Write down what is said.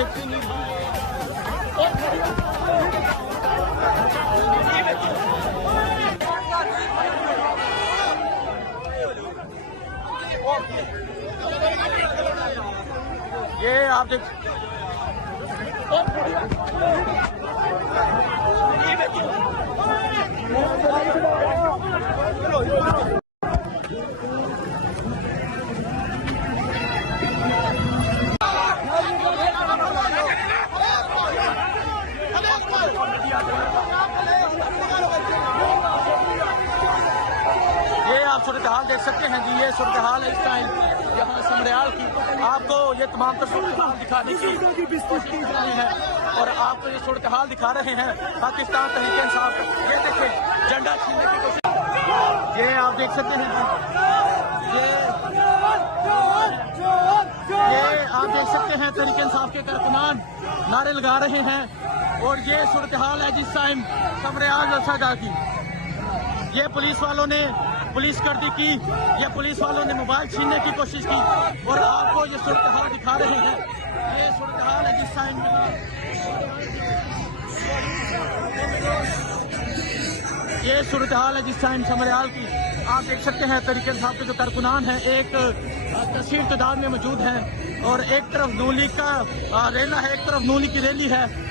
देखते नहीं। ये आप देख आप सूरत हाल देख सकते हैं जी। ये सूरत हाल है इस टाइम यहाँ समरियाल की। आपको ये तमाम तर सूरत हाल दिखाने की कोशिश की जा रही है और आपको ये सूरत हाल दिखा रहे हैं पाकिस्तान तहरीक इंसाफ। ये देखें झंडा छीनने की कोशिश, ये आप देख सकते हैं जी। ये आप देख सकते हैं तहरीक इंसाफ के कारकुनान नारे लगा रहे हैं और ये सूरत हाल है जिस टाइम समरियाल जलसा की। ये पुलिस वालों ने पुलिसगर्दी की, ये पुलिस वालों ने मोबाइल छीनने की कोशिश की और आपको ये सूरत हाल दिखा रहे हैं। ये सूरत हाल है जिस टाइम समरियाल की। आप देख सकते हैं तहरीक इंसाफ के जो कारकुनान हैं एक तस्वीर तादाद में मौजूद हैं और एक तरफ नून लीग का रैला है, एक तरफ नून लीग की रैली है।